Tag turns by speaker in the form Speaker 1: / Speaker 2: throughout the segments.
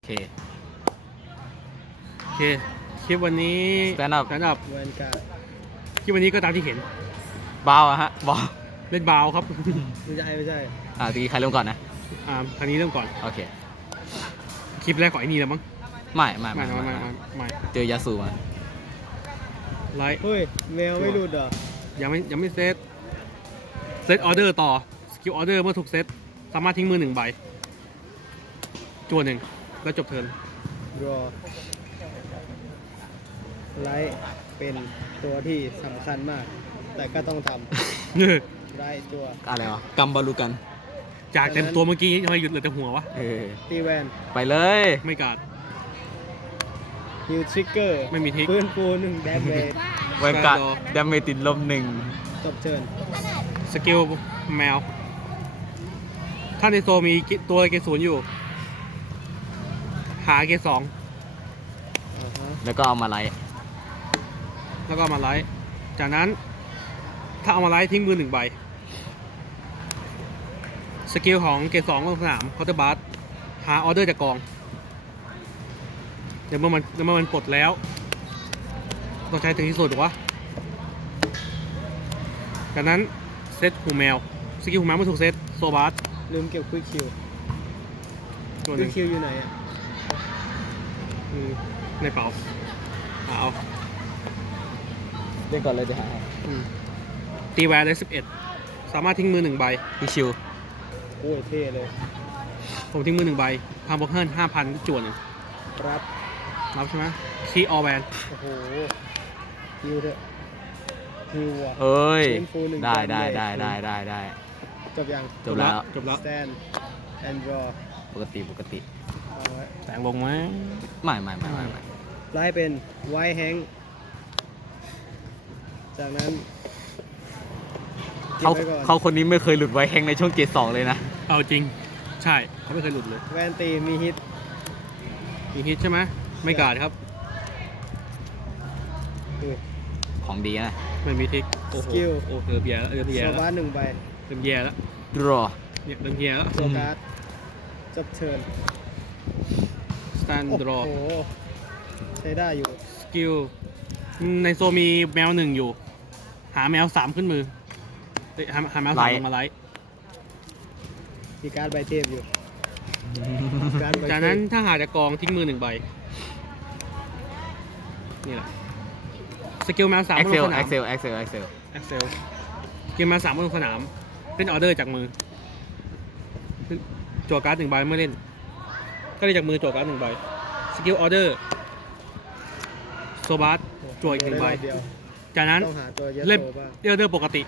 Speaker 1: โอเคคลิปวันนี้
Speaker 2: Stand up
Speaker 3: เวนการ์ด
Speaker 1: คลิปวันนี้ก็ตามที่เห็น
Speaker 2: บาวอะฮะบาว
Speaker 1: เล่นบาวครับ
Speaker 3: ไม่ใช่
Speaker 2: ตะกี้ใครเริ่มก่อนนะ
Speaker 1: ครั้งนี้เริ่มก่อน
Speaker 2: โอเค
Speaker 1: คลิปแรกของไอ้นี่แล้วมั้ง
Speaker 2: ไม่
Speaker 1: ไม่
Speaker 2: เจอยาสูมา
Speaker 1: ไลท์
Speaker 3: เฮ้ยแมวไม่หลุดเหรอ
Speaker 1: ยังไม่เซตออเดอร์ต่อสกิลออเดอร์เมื่อถูกเซตสามารถทิ้งมือ1 ใบจวน1แล้วจบเทิร์น
Speaker 3: รอไลท์เป็นตัวที่สำคัญมาก แต่ก็ต้องทำได้ตัว
Speaker 2: อะไรวะกัมบาลูกัน
Speaker 1: จากเต็มตัวเมื่อกี้ทำไมหยุดเหลือแต่หัววะ
Speaker 3: ตีแวน
Speaker 2: ไปเลย
Speaker 1: ไม่การ์ด
Speaker 3: ฮิวทริกเกอร์
Speaker 1: ไม่มีทิก
Speaker 3: ฟื้นฟู1 แดมเมจ
Speaker 2: เวนการ์ดดาเมจติดลม1
Speaker 3: จบเชิญ
Speaker 1: สกิลแมว ถ้าในโซมีตัวเกรด0อยู่ หาเกรด2
Speaker 3: อ่าฮะ
Speaker 2: แล้วก็เอามาไลท์
Speaker 1: แล้วก็เอามาไลท์จากนั้นถ้าเอามาไลท์ทิ้งมือ1 ใบสกิลของเกรด2ลงสนามเคาน์เตอร์บัสหาออเดอร์จากกองเดี๋ยวเมื่อมันปลดแล้วต้องใช้ถึงที่สุดหรอวะจากนั้นเซตหูแมวสกิลหูแมวเมื่อถูกเซตโซบัส
Speaker 3: ลืมเก็บควิกคิว
Speaker 1: ตัว
Speaker 3: ค
Speaker 1: ห
Speaker 3: วิ
Speaker 1: นึ่
Speaker 3: ก
Speaker 1: ง
Speaker 3: คิวอยู่ไหนอ่ะ
Speaker 1: ในเป๋าเอา
Speaker 2: เล่นก่อนเลยจะหา
Speaker 1: ตีแวนได้11สามารถทิ้งมือ1 ใบ
Speaker 2: พี่ชิว
Speaker 3: โอ้ยเท่เลย
Speaker 1: ผมทิ้งมือ1 ใบพามบอกเฮิร์น5,000จวน1
Speaker 3: รับ
Speaker 1: รับใช่ไหมคีออแวน
Speaker 3: โอ้โหฮิวเถอะฮิวอ่ะ
Speaker 2: เอ้ย
Speaker 3: ฟื้นฟู1
Speaker 2: ได้
Speaker 3: แดมเมจ จบยัง
Speaker 2: จบแล้ว
Speaker 1: จบแล้ว
Speaker 3: stand and draw
Speaker 2: ปกติ
Speaker 3: วางไว้
Speaker 1: แสงลงไหม
Speaker 2: ไม่
Speaker 3: ไล่เป็นไวท์แฮงจากนั้นเก็บ
Speaker 2: เขา
Speaker 3: ไว้ก่อน
Speaker 2: เขาคนนี้ไม่เคยหลุดไว้แฮงในช่วงเกต2เลยนะ
Speaker 1: เอาจริง ใช่เขาไม่เคยหลุดเลย
Speaker 3: แวนตีมีฮิต
Speaker 1: มีฮิตใช่ไหมไม่การ์ดครับ
Speaker 3: อุ้ย
Speaker 2: ของดีนะ
Speaker 1: ไม่มีทิกโอ้โห
Speaker 3: สกิล
Speaker 1: โอ้เริ่มแย่แล้วเริ่มแย่
Speaker 3: โซ
Speaker 1: แล้ว
Speaker 3: บา1 ใบ
Speaker 1: เริ่มแย่แล้ว
Speaker 2: draw
Speaker 1: เนี่ยเริ่มแย่แล้ว
Speaker 3: โซการ์ดจบเทิร์น
Speaker 1: สแตน
Speaker 3: โอ้
Speaker 1: ดรอ
Speaker 3: โหใช้ได้อยู่
Speaker 1: สกิลในโซมีแมว1อยู่ หาแมว3ขึ้นมือเอ้ยหาแมว3ลงมาไลท์
Speaker 3: มีการ์ดใบเทพอยู่การ์ดใบเทพ
Speaker 1: จากนั้นถ้าหาจากกองทิ้งมือ1 ใบนี่แหละสกิลแมว3บน
Speaker 2: Excel
Speaker 1: สนาม
Speaker 2: Excel
Speaker 1: เอ็กเซลสกิลแมว3บนสนามเล่นออเดอร์จากมือจั่วการ์ด1 ใบเมื่อเล่น ก็ได้จากมือจั่วการ์ด1 ใบสกิลออเดอร์โซบัสจั่วอีก1 ใบ
Speaker 3: เดียว
Speaker 1: จากนั้น
Speaker 3: ต้องหาตัวเยอะ
Speaker 1: เล่น
Speaker 3: โตบ้าง
Speaker 1: เออเดอร์ปกติ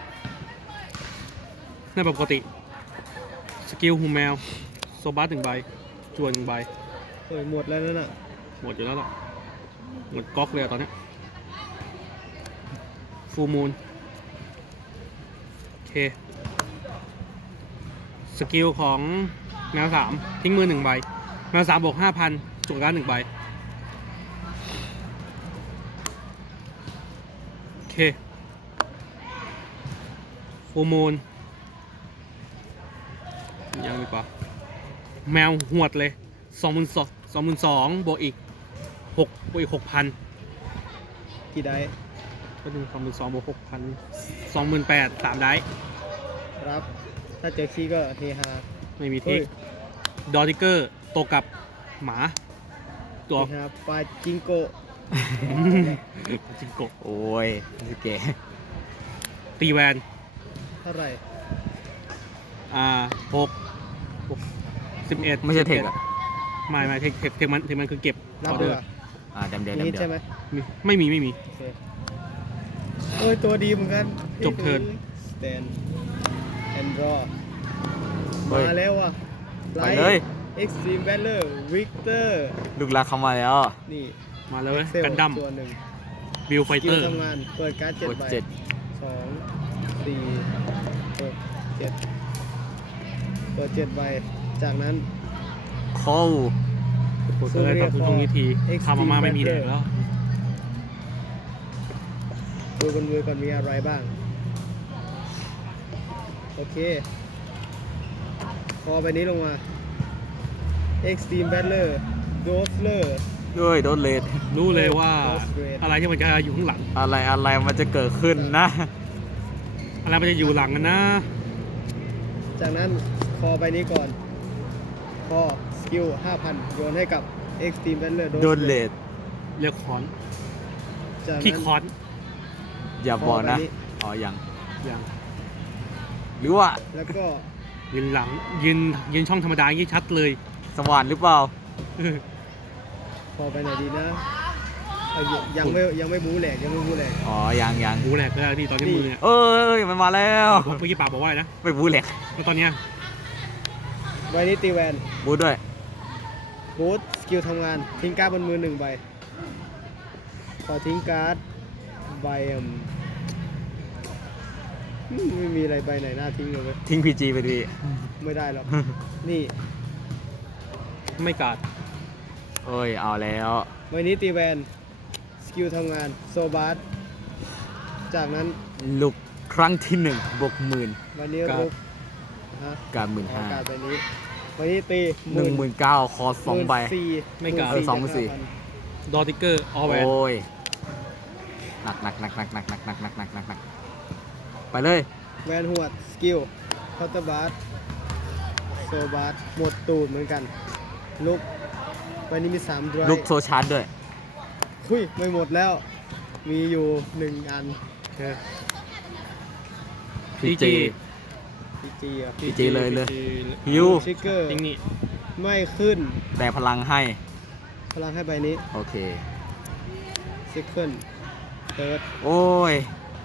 Speaker 1: ในแบบปกติสกิลฮูแมวโซบัส1 ใบจวน1 ใบ
Speaker 3: เฮ้ยหมดแล้วนั่นน่ะ
Speaker 1: หมดอยู่แล้วหรอหมดก๊อกเลยอะตอนเนี้ฟูมูลโอเคสกิลของแมว3ทิ้งมือ1 ใบแมว3บวก 5,000จวดการ์ด1 ใบโอเคฟูมูลยังดีกว่าแมวหวดเลย22,000บวกอีก6,000
Speaker 3: กี่ได้
Speaker 1: ก็ดู22,000บวก6,000 28,000 3 ได้
Speaker 3: รับ ถ้าเจอขี้ก็เฮฮา
Speaker 1: ไม่มี
Speaker 3: เฮ้
Speaker 1: เทค
Speaker 3: ย
Speaker 1: ดอติเกอร์ตกกับหมาตัว
Speaker 3: เฮฮาปาจิงโกะ
Speaker 1: จิงโกะ
Speaker 2: โอ้ยสเก
Speaker 1: ตีแวน
Speaker 3: เท่าไหร่
Speaker 1: 11
Speaker 2: ไม่ใช่เทคอะ
Speaker 1: ไม่เทคมันคือเก็บ
Speaker 3: รับ
Speaker 1: ออเด
Speaker 3: ดี
Speaker 1: อก
Speaker 3: ว่า
Speaker 2: เดมเดียว
Speaker 3: มีฮิตใช่ไหม
Speaker 1: ไม่มี
Speaker 3: โอเคโอ้ย ตัวดีเหมือนกัน
Speaker 1: จบเทิร์น
Speaker 3: stand and draw
Speaker 2: เฮ้ย
Speaker 3: มาแล้วอ่ะ
Speaker 2: ไปเลย
Speaker 3: Extreme Valor Victor
Speaker 2: ลูกรักเข้ามาแล้ว
Speaker 3: นี่
Speaker 1: มาเลย
Speaker 3: Excel
Speaker 1: กันดั้ม
Speaker 3: ตัวหนึ่ง
Speaker 1: บิลไฟ
Speaker 3: ส
Speaker 1: เต
Speaker 3: กิ
Speaker 1: อ
Speaker 3: ล
Speaker 1: ร์
Speaker 3: ทำงาน เปิดการ์ด
Speaker 2: กด
Speaker 3: 7 ใบ
Speaker 2: 7
Speaker 3: 2 4 6 7เปิด7 ใบ จากนั้น
Speaker 2: เข้า
Speaker 1: โอ้โหเลยทำตรงนี้ที
Speaker 3: Extreme
Speaker 1: ทำมาไม่มีแดกแล้ว
Speaker 3: ดูบนมือก่อนมีอะไรบ้าง โอเค คอใบนี้ลงมา Extreme Battler Dofler
Speaker 2: ด้วยโดนเลด
Speaker 1: รู้เลยว่า
Speaker 3: Lost Rate
Speaker 1: อะไรที่มันจะอยู่ข้างหลัง
Speaker 2: อะไรมันจะเกิดขึ้นนะ
Speaker 1: อะไรมันจะอยู่หลังกันนะ
Speaker 3: จากนั้นคอใบนี้ก่อนคอสกิล 5,000 โยนให้กับ Extreme Battler
Speaker 2: โดนเลด
Speaker 1: เรียกคอน
Speaker 3: จาก
Speaker 1: ที่
Speaker 3: นั้น
Speaker 1: คอน
Speaker 2: อย่าบอกนะ
Speaker 3: คอใบนี้
Speaker 2: อ๋อยัง
Speaker 1: อย่าง
Speaker 2: หรือว่า
Speaker 3: แล้วก็
Speaker 1: ยืนหลังยืนช่องธรรมดาอย่างนี้ชัดเลย
Speaker 2: สว่านหรือเปล่า
Speaker 3: คอไปไหนดีนะเอายังไม่บูแหลกยังไม่บูแหลก
Speaker 2: อ๋อยัง
Speaker 1: หูแหลกก็ได้พี่ตอนนี้มือเนี่ย
Speaker 2: เอ้ยมันมาแล้ว
Speaker 1: เมื่อกี้ปากบอกว่าอะไรนะ
Speaker 2: ไม่บูแหลก
Speaker 1: แล้วตอนเนี้ย
Speaker 3: ใบนี้ตีแวน
Speaker 2: บูด้วย
Speaker 3: บูทสกิลทำงานทิ้งการ์ดบนมือ1 ใบขอทิ้งการ์ดใบไม่มีอะไรใบไหนน่าทิ้งเลยเว้ย
Speaker 2: ทิ้งพีจีไปดี
Speaker 3: ไม่ได้หรอก นี่
Speaker 1: ไม่กัด
Speaker 2: เอ้ยเอาแล้ว
Speaker 3: ใบนี้ตีแวนสกิลทำงานโซบาร์จากนั้น
Speaker 2: ลุกครั้งที่1บวกหมื่น
Speaker 3: ใบนี้รุกฮะ
Speaker 2: การหมื่น
Speaker 3: ออ
Speaker 2: ห้าก
Speaker 3: าศใบนี้ใบนี้ตี
Speaker 2: 19,000คอ2ใบ
Speaker 1: ไม่กัด
Speaker 2: 2,400
Speaker 1: ดอติกเกอร์ออแวน
Speaker 2: โอ้ยหนักไปเลย
Speaker 3: แวนหวดสกิลคอร์เตอร์บาร์โซบาร์หมดตูดเหมือนกันลุกใบนี้มี3ดราย
Speaker 2: ลุกโซชาร์ดด้วย
Speaker 3: คุยไม่หมดแล้ว มีอยู่1 อัน
Speaker 2: พีจี
Speaker 3: พีจีอ่ะ
Speaker 2: PG เลยฮิว
Speaker 3: ชิกเกอร์
Speaker 1: จริงนี่
Speaker 3: ไม่ขึ้น
Speaker 2: แต่พลังให้
Speaker 3: พลังให้ใบนี้
Speaker 2: โอเค
Speaker 3: ซิกเกิลเติร์ด
Speaker 2: โอ้ย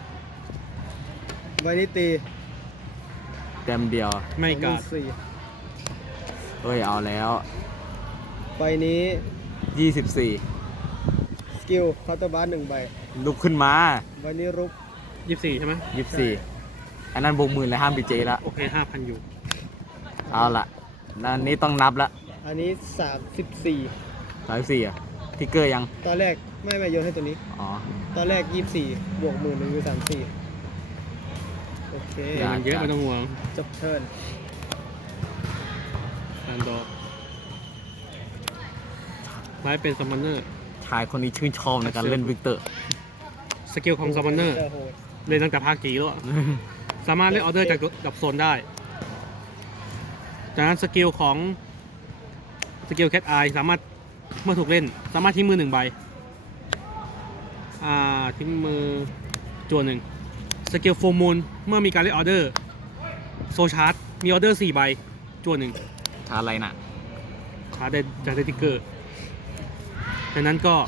Speaker 3: ใบนี้ตี
Speaker 2: เต็มเดียว
Speaker 1: ไม่กัด
Speaker 3: สี่
Speaker 2: เอ้ยเอาแล้ว
Speaker 3: ใบนี้
Speaker 2: 24
Speaker 3: สกิลคอร์เตอร์บาร์1 ใบ
Speaker 2: ลุกขึ้นมา
Speaker 3: ใบนี้รุก
Speaker 1: 24ใช่ไหม
Speaker 2: 24อันนั้นบวกหมื่นเลยห้ามพีจีแล้ว
Speaker 1: โอเค 5,000 อยู่
Speaker 2: เอาล่ะอันนี้ต้องนับละ
Speaker 3: อันนี้ 34
Speaker 2: 34อ่ะทิกเกอร์ยัง
Speaker 3: ตอนแรกไม่โยนให้ตัวนี้
Speaker 2: อ๋อ
Speaker 3: ตอนแรก 24 บวก10,000คือ34 โอเค
Speaker 1: เดี๋ยวมันเยอะไม่ต้องห่วง
Speaker 3: จบเทิร์น
Speaker 1: การดอกไลฟ์เป็นซัมมอนเนอร์
Speaker 2: ชายคนนี้ชื่นชอบในการเล่นวิกเตอร์
Speaker 1: สกิลของซัมมอนเนอร์
Speaker 3: โหด
Speaker 1: เล่นตั้งแต่ภาคจีแล้วอะสามารถเล่นออเดอร์จากดับโซนได้ จากนั้นสกิลของสกิลแคทไอสามารถเมื่อถูกเล่นสามารถทิ้งมือ1 ใบทิ้งมือจวน1สกิลโฟมูลเมื่อมีการเล่นออเดอร์โซชาร์ตมีออเดอร์4 ใบจวน1
Speaker 2: ชาร์จอะไรน่ะ
Speaker 1: ชาร์จได้จากสติ๊กเกอร์จากนั้นก็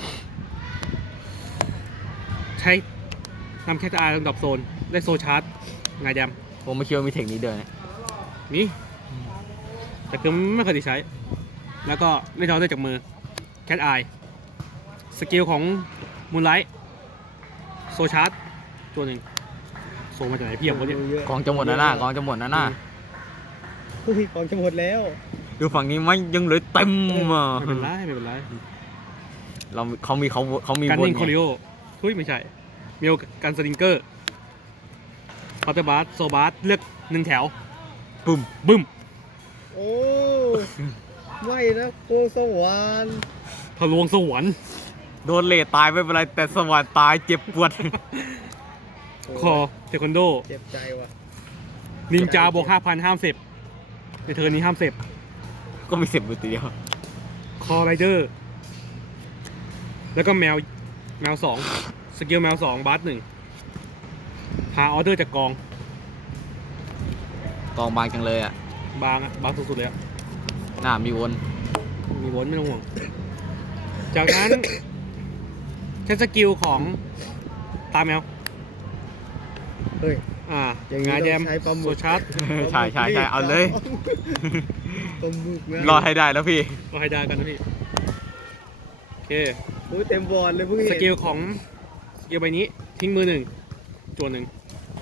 Speaker 1: ใช้นำแคทไอลำดับโซนเล่นโซชาร์ตไงแดม
Speaker 2: ผมไม่คิดว่ามีเทคนิคเดินนะ
Speaker 1: นี่แต่คือไม่เคยได้ใช้ แล้วก็เล่นออเดอร์จากมือแคทไอสกิลของมูนไลท์โซชาร์ตตัว1โซมาจากไหนเพียบวะเนี่ย
Speaker 3: เยอะ
Speaker 2: กองจะหมดแล้วนะกองจะหมดแล้วนะ
Speaker 3: อุ้ยกองจะหมดแล้ว
Speaker 2: ดูฝั่งนี้ไม่ยังเหลือเต็มอ่ะ
Speaker 1: ไม่เป็นไรไม่เป็นไร
Speaker 2: เขามี
Speaker 1: การ
Speaker 2: บน
Speaker 1: นิ่ง
Speaker 2: ไง
Speaker 1: โคริโอทุยไม่ใช่มีการสลิงเกอร์คอร์เตอร์บาร์โซบาร์เลือก1 แถว
Speaker 2: ปุ่ม
Speaker 1: บึ้ม
Speaker 3: โอ้ ไม่นะโคสวรรค์
Speaker 1: ทะลวงสวรรค์
Speaker 2: โดนเลตายไม่เป็นไรแต่สวรรค์ตายเจ็บปวด
Speaker 3: โ
Speaker 1: คอเทควันโด
Speaker 3: เจ็บใจว่ะ
Speaker 1: นินจาบวก 5,000 ห้ามเสพในเทอร์นี้ห้ามเสพ
Speaker 2: ก็มีเสร็จมือเดียว
Speaker 1: คอไรเดอร์ แล้วก็แมว2สกิลแมว2บาส1หาออเดอร์จากกอง
Speaker 2: กองบางจังเลยอ่ะ
Speaker 1: บางอะบางสุดๆเลยอะ
Speaker 2: หน้ามีวน
Speaker 1: มีวนไม่ต้องห่วง จากนั้น ใช้สกิลของตาแมว
Speaker 3: เฮ้ย
Speaker 1: งาแดม
Speaker 3: ต้องใช้ปลาหมึ
Speaker 1: โซ
Speaker 3: ก
Speaker 1: ชาร์ต
Speaker 2: ใช่เอาเลย
Speaker 3: ปลาหมึกนะ
Speaker 2: รอให้ได้แล้วพี่
Speaker 1: ก็ให้ได้กันนะพี่ โอเค
Speaker 3: โอ้ยเต็มบอลเลยเพิ่งเห็น
Speaker 1: สกิลของสกิลใบนี้ทิ้งมือ1จวน1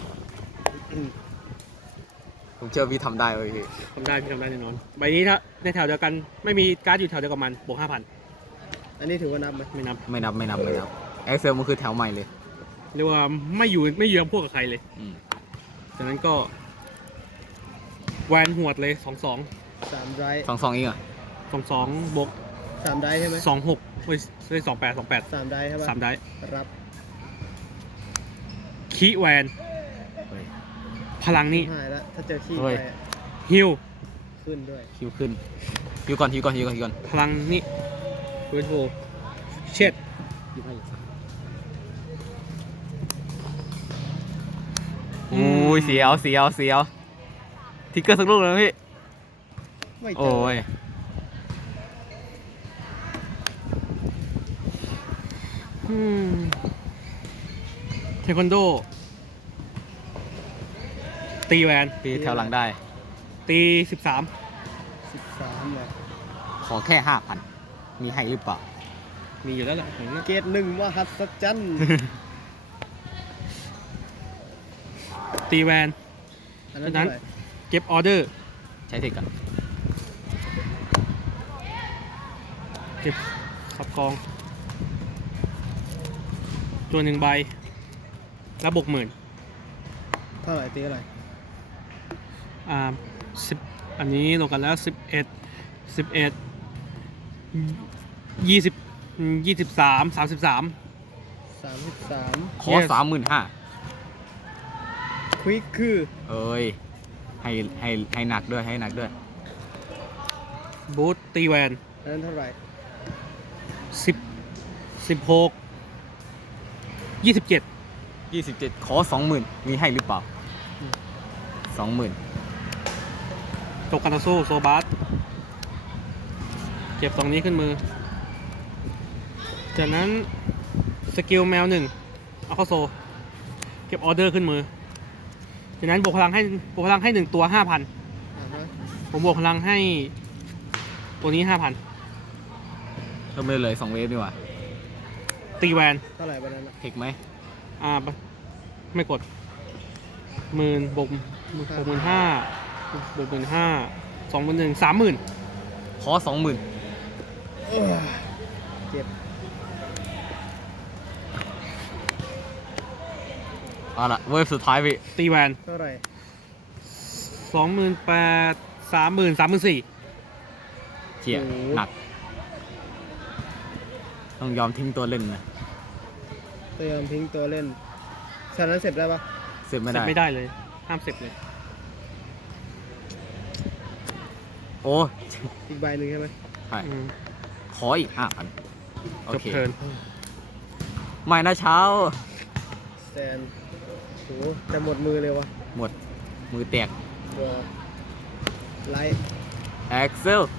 Speaker 2: ผมเชื่อพี่ทำได้เลยพี่
Speaker 1: ทำได้พี่ทำได้แน่นอน ใบนี้ถ้าในแถวเดียวกันไม่มีการ์ดอยู่แถวเดียวกับมันบวก 5,000
Speaker 3: อันนี้ถือว่านับไหม
Speaker 1: ไม่นับ
Speaker 2: ไม่นับเอ็กเซลมันคือแถวใหม่เลย
Speaker 1: เรียกว่าไม่อยู่กับพวกกับใครเลย
Speaker 2: อืม
Speaker 1: จากนั้นก็แวนหวดเลย 2-2
Speaker 3: 3 ไร
Speaker 2: 2 อีกอ่ะ
Speaker 1: 22บวก
Speaker 3: 3 ได้ใช่ไหม
Speaker 1: 26เฮ้ย28
Speaker 3: 3 ได้ใช่ปะ
Speaker 1: 3ได้
Speaker 3: รับ
Speaker 1: คีแวน
Speaker 2: เฮ้ย
Speaker 1: พลังนี่
Speaker 3: หายแล้วถ้าเจอขี้
Speaker 2: เฮ้
Speaker 3: ไป
Speaker 2: ย
Speaker 3: อะ
Speaker 1: ฮิล
Speaker 3: ขึ้นด้วย
Speaker 2: คิวขึ้นคิวก่อนคิวก่อนคิวก่อนคิวก่อน
Speaker 1: พลังนี่เวทโฟเช็ด
Speaker 2: โอ้ยเสียวเสียวเสียวทิกเกอร์สักลูกเลยพี่
Speaker 3: ไม่เจ
Speaker 2: โอ้
Speaker 3: อย
Speaker 1: เทควันโด ตีแวน
Speaker 2: พี่แถวหลังได้
Speaker 1: ตี 13
Speaker 3: 13เลย
Speaker 2: ขอแค่ 5,000 มีให้หรือเปล่า
Speaker 1: มีอยู่แล้วแหละของนั้น
Speaker 3: เกตหนึ่งมหัศจรรย์
Speaker 1: ตีแวน
Speaker 3: อันนั้น
Speaker 1: ฉะนั้น
Speaker 3: เท่าไหร่
Speaker 1: เก็บออเดอร์
Speaker 2: ใช้เทคกัน
Speaker 1: เก็บสับกองตัว1ใบ แล้วบวก10,000
Speaker 3: เท่าไหร่ตีเท่าไหร่
Speaker 1: 10อันนี้รวมกันแล้ว11 20 23 33
Speaker 3: 33
Speaker 2: ขอ
Speaker 1: Yes
Speaker 2: 35,000
Speaker 3: ควิกคือ
Speaker 2: เอ้ยให้หนักด้วยให้หนักด้วย
Speaker 1: บูทตีแวน
Speaker 3: อันนั้นเท่าไหร่
Speaker 1: 16 27
Speaker 2: 27 ขอ 20,000 มีให้หรือเปล่า 20,000
Speaker 1: ตกกันต่อสู้โซบาสเก็บ2นี้ขึ้นมือ จากนั้นสกิลแมว1เอาเข้าโซ เก็บออเดอร์ขึ้นมือ จากนั้นบวกพลังให้1ตัว 5,000
Speaker 3: อ่าฮะ
Speaker 1: ผมบวกพลังให้ตัวนี้ 5,000
Speaker 2: ก็ไม่เลย2 เวฟดีกว่า
Speaker 1: ตีแวน
Speaker 3: เท่าไหร่วันนั้นอะ
Speaker 2: เทคไหม
Speaker 1: ไม่กด10,000บวก65,000บวก15,000 21,000 30,000
Speaker 2: ขอ 20,000
Speaker 3: เออเจ็บ
Speaker 2: เอาละเวฟสุดท้ายพี่
Speaker 1: ตีแวน
Speaker 3: เท่าไหร่
Speaker 1: 28,000 30,000 34,000
Speaker 2: เจียหนัก ต้องยอมทิ้งตัวเล่นนะ
Speaker 3: เติมทิ้งตัวเล่นฉะนั้นเสร็จได้ปะ
Speaker 2: เสร็จไม่
Speaker 1: เสร็
Speaker 2: ได้
Speaker 1: จไม่ได้เลย ห้ามเสร็จเลย
Speaker 2: โอ้ย
Speaker 3: อีกใบหนึ่งใช่ไหม
Speaker 2: ใช่
Speaker 1: อืม
Speaker 2: ขออีก 5,000 โอ
Speaker 1: จบ
Speaker 2: เค
Speaker 1: เทิร์น
Speaker 2: ไม่นะเช้า
Speaker 3: แซนโหจะหมดมือเลยวะ
Speaker 2: หมด มือแตก
Speaker 3: วอลไลท์
Speaker 2: แอ็กเซล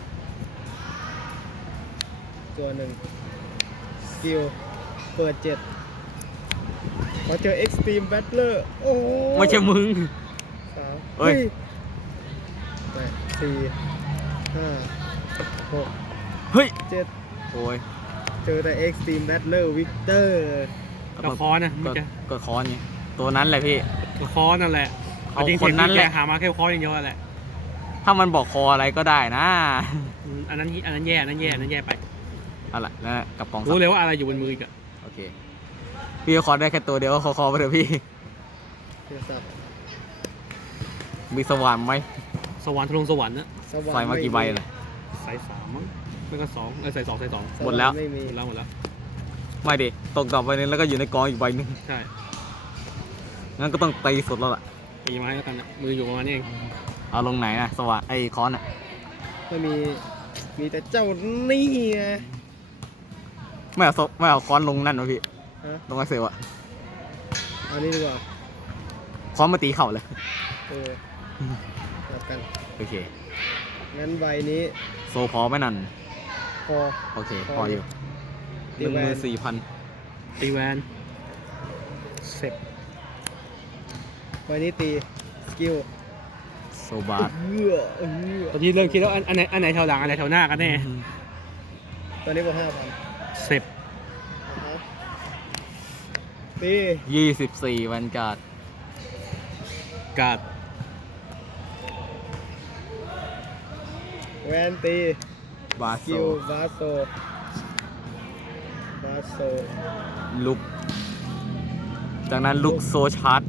Speaker 3: ตัวหนึ่งสกิลเปิด7พอเจอ Extreme Battler โอ้โห
Speaker 2: ไม่ใช่มึง
Speaker 3: สาม
Speaker 2: เฮ้ย
Speaker 3: แปดสี่ห้าหก
Speaker 2: เฮ้ย
Speaker 3: เจ็ด
Speaker 2: โอ้ย
Speaker 3: เจอแต่ Extreme Battler Victor
Speaker 1: กระคอนนะ
Speaker 2: ก็
Speaker 1: มันจะ
Speaker 2: ก็คอนไงตัวนั้นแหละพี่
Speaker 1: กระคอนนั่นแหละ
Speaker 2: เอา
Speaker 1: จริงๆ
Speaker 2: คนนั้นแหละ
Speaker 1: แกหามาแค่คอนอย่างเดียวแหละ
Speaker 2: ถ้ามันบอกคออะไรก็ได้นะ
Speaker 1: อันนั้นแย่ไป
Speaker 2: เอาล่ะแล้วกับกอง
Speaker 1: รู้เลยว่าอะไรอยู่บนมืออีกอะ
Speaker 2: โอเค พี่คอได้แค่ตัวเดียวก็คอไปเถอะพี่
Speaker 3: โทรศัพท์
Speaker 2: มีสว่านไหม
Speaker 1: สวรรค์ทะลงสวรรค์นะ
Speaker 3: สว่าง
Speaker 2: ใส่มากี่ใบเลย
Speaker 1: ใส่3มั้งไม่ก็2ใส่2
Speaker 3: สว่าง
Speaker 2: หมดแล้ว
Speaker 3: ไม่มี
Speaker 1: หมดแล้ว
Speaker 2: ไม่ดิตกดอกใบนึงแล้วก็อยู่ในกองอีกใบนึง
Speaker 1: ใช่
Speaker 2: งั้นก็ต้องตีสดแล้วล่ะ
Speaker 1: ตีไม้แล้วกันนะมืออยู่ประมาณนี้เอง
Speaker 2: เอาลงไหนนะสว่านไอ้คอนอ่ะ
Speaker 3: ไม่มี มีแต่เจ้านี่ไง
Speaker 2: ไม่เอาคอนลงนั่นวะพี่
Speaker 3: ฮะ
Speaker 2: ลงไอเซลอะ
Speaker 3: เอานี่ดีกว่า
Speaker 2: คอนมาตีเข่าเลย
Speaker 3: เออแบบกัน
Speaker 2: โอเค
Speaker 3: งั้นใบนี้
Speaker 2: โซพอไหมนั่น
Speaker 3: พอ
Speaker 2: โอเค
Speaker 3: พอ
Speaker 2: พออยู่
Speaker 3: ตี
Speaker 2: 1
Speaker 3: แวน
Speaker 2: 14,000
Speaker 1: ตีแวนเสร็จ
Speaker 3: ใบนี้ตีสกิล
Speaker 2: โซบาร์
Speaker 1: ตอนนี้เริ่มคิดแล้วอันไหนแถวหลังอันไหนแถวหน้ากันแน่
Speaker 3: ตอนนี้บอก5,000
Speaker 1: เสร็จ
Speaker 3: ตี
Speaker 2: 24 วันการ์ด
Speaker 1: การ์ด
Speaker 3: แวนตี
Speaker 2: บา
Speaker 3: ส
Speaker 2: โซ
Speaker 3: กิลบาโซ
Speaker 2: ลุก จากนั้นลุกโซชาร์จ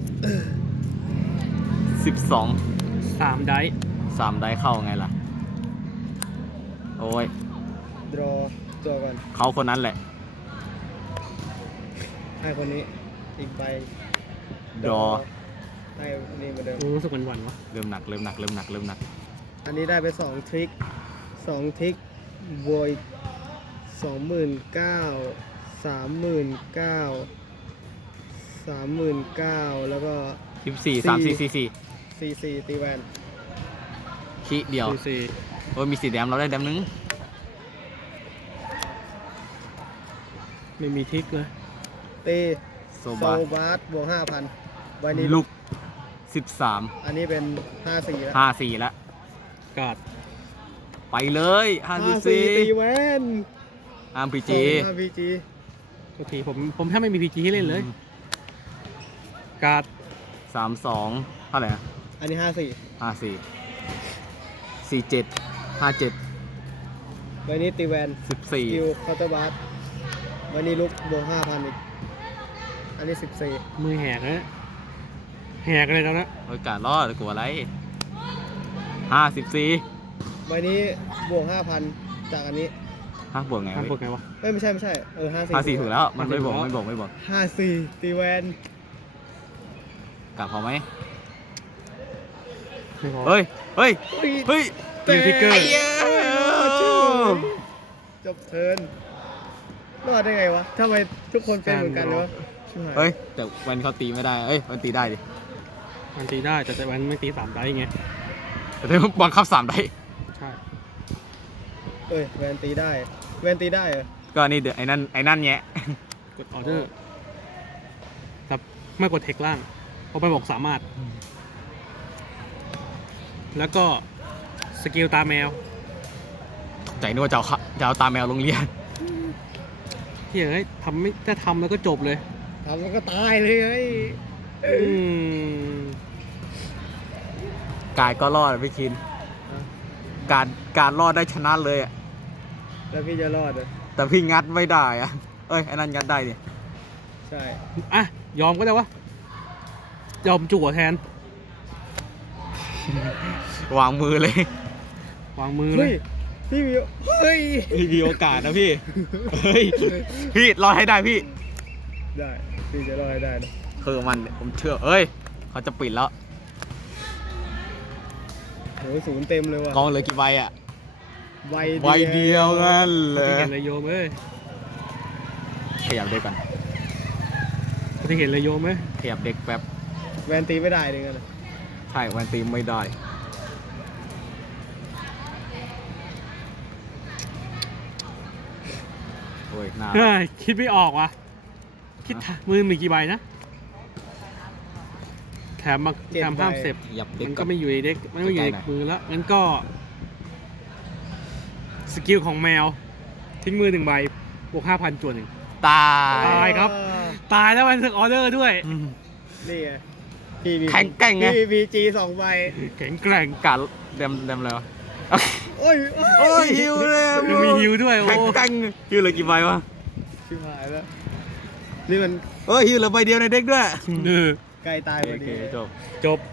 Speaker 2: 12
Speaker 1: 3 ได้
Speaker 2: 3 ได้เข้าไงล่ะ โอโอ้ย
Speaker 3: ดรอตัวก่อน
Speaker 2: เขาคนนั้นแหละ
Speaker 3: ให้คนนี้อีกใบ
Speaker 2: ดรอ
Speaker 3: ให้นี่เหมาเดิม
Speaker 1: รู้สึกหวั่นๆวะ
Speaker 2: เริ่มหนักเริ่มหนักเริ่มหนักเริ่มหนัก
Speaker 3: อันนี้ได้ไป2ทริก2ทริกบวกอีก29,000 39,000 39,000แล้วก็
Speaker 2: 14 3 4 4
Speaker 3: 44ตีแวน
Speaker 2: 4ขี้เดียว
Speaker 1: สี่
Speaker 2: โอ้ยมีสีแดงเราได้แดมนึง
Speaker 1: ไม่มีทิกเลย
Speaker 3: ตี
Speaker 2: โซ
Speaker 3: โซ
Speaker 2: บา
Speaker 3: บาสบวก 5,000ใบนี้
Speaker 2: ลูก 13
Speaker 3: อันนี้เป็น 54 แล้ว
Speaker 2: 54แล้ว
Speaker 1: กาด
Speaker 2: ไปเลย
Speaker 3: 54ตี
Speaker 2: 54
Speaker 3: แวน
Speaker 2: อาร์มพี
Speaker 3: ส
Speaker 2: จี
Speaker 3: อง RPG
Speaker 1: ทุกทีผมแทบไม่มีพีจีให้เล่นเลย กาด
Speaker 2: 32เท่าไหร่นะ
Speaker 3: อันนี้
Speaker 2: 54 47 57
Speaker 3: ใบนี้ตีแวนสกิล
Speaker 2: 14
Speaker 3: เคาน์เตอร์บาสใบนี้ลุกบวก 5,000 อีก อันนี้ 14
Speaker 1: มือแหกนะแหกเลยแล้วนะ
Speaker 2: โอ้ยการรอดกลัวอะไร 54
Speaker 3: ใบนี้บวก 5,000 จากอันนี้
Speaker 2: ฮะบวกไง
Speaker 1: ทำพวกไงวะ
Speaker 3: ไม่ใช่
Speaker 2: 54ถูกแล้ว มันไม่บวกไม่บวกไม่บวก
Speaker 3: 54ตีแวน
Speaker 2: กลับพอไหม
Speaker 1: ไม่พอ
Speaker 2: เฮ้ย เฮ้ย เฮ้ย
Speaker 1: ยิงทิกเกอร์
Speaker 2: ไอ้เหี้ย
Speaker 3: จบเทิร์นรอดได้ไงวะทำไมทุกคนเป็นเหมือนกันเลยวะชิบหาย
Speaker 2: เฮ้ย แต่วันเขาตีไม่ได้ เอ้ยมันตีได้ดิ
Speaker 1: มันตีได้แต่วันไม่ตี3 ได้ไง
Speaker 2: แต่ถ้าบังคับ3ได้
Speaker 1: ใช่
Speaker 3: เอ้ยแวนตีได้แวนตีได้เหรอ
Speaker 2: ก็นี่เดี๋ยวไอ้นั่นแงะ
Speaker 1: กดออเดอร์ครับไม่กดเทคล่างเพราะไปบอกสามารถ แล้วก็สกิลตาแมว
Speaker 2: ใจนึกว่าจะเอาตาแมวโรงเรียน
Speaker 1: ที่อย่างไรทำไม่ถ้าทำแล้วก็จบเลย
Speaker 3: ทำแล้วก็ตายเลยเฮ้ย
Speaker 1: อืม
Speaker 2: กายก็รอดพี่คิน การรอดได้ชนะเลยอะ
Speaker 3: แล้วพี่จะรอดเหรอ
Speaker 2: แต่พี่งัดไม่ได้อะเอ้ยไอ้นั่นงัดได้ดิ
Speaker 3: ใช่
Speaker 1: อ่ะยอมก็ได้วะยอมจั่วแทน
Speaker 2: วางมือเลย
Speaker 1: วางมือเล
Speaker 3: เฮ้
Speaker 1: ย
Speaker 3: ยพี่มีเฮ้ย
Speaker 2: มีโอกาสนะพี่ เฮ้ย พี่รอดให้ได้พี่
Speaker 3: ได้พี่จะรอดให้ได้นะ
Speaker 2: คือมันผมเชื่อ เอ้ย เขาจะปิดแล้ว
Speaker 3: โหศูนย์เต็มเลยว่ะ
Speaker 2: กองเหลือกี่ใบอ่ะ
Speaker 3: ใบ
Speaker 2: ใบเดียวงั้นเล
Speaker 1: ที่
Speaker 2: ย
Speaker 1: เห็นเลยโยมเอ้ย
Speaker 2: ขยับเด็กก่อน
Speaker 1: ที่เห็นเลยโยมเอ้ย
Speaker 2: ขยับเด็กแป๊บ
Speaker 3: แวนตีไม่ได้เลยงั้นน่ะ
Speaker 2: ใช่วันตีไม่ได้ โอ้ยหน้า
Speaker 1: เฮ้ยคิดไม่ออกว่ะคิดมือมีกี่ใบนะแถมห้ามเสพ
Speaker 2: ขยับเด็ก
Speaker 1: มัน
Speaker 2: ก่
Speaker 1: ก็
Speaker 2: อน
Speaker 1: ไม่อยู่ในเด็กมันไม่อยู่ในมือแล้วงั้นก็สกิลของแมว ทิ้งมือ1 ใบบวก 5,000 จวนหนึ่ง
Speaker 2: ตา
Speaker 1: ตาย ครับ ตายแล้วมันสึกออเดอร์ด้วย
Speaker 2: อืม
Speaker 3: นี่ไงพี่มี
Speaker 2: แข็งแกร่งไง
Speaker 3: พี่มีจี2ใบ
Speaker 1: แข็งแกร่ง
Speaker 2: กัดเดมเลยวะ
Speaker 3: โอ้ย
Speaker 2: โอ้ยฮิวเลย
Speaker 1: ยังมีฮิวด้วยโอ้
Speaker 2: แข็งแกร่งฮิวเหลือกี่ใบวะ
Speaker 3: ชิบหายแล้วนี่มัน
Speaker 2: เอ้ยฮิวเหลือใบเดียวในเด็กด้วย
Speaker 1: เออ
Speaker 3: ใกล้ตายพอดี
Speaker 2: จบ
Speaker 1: จบ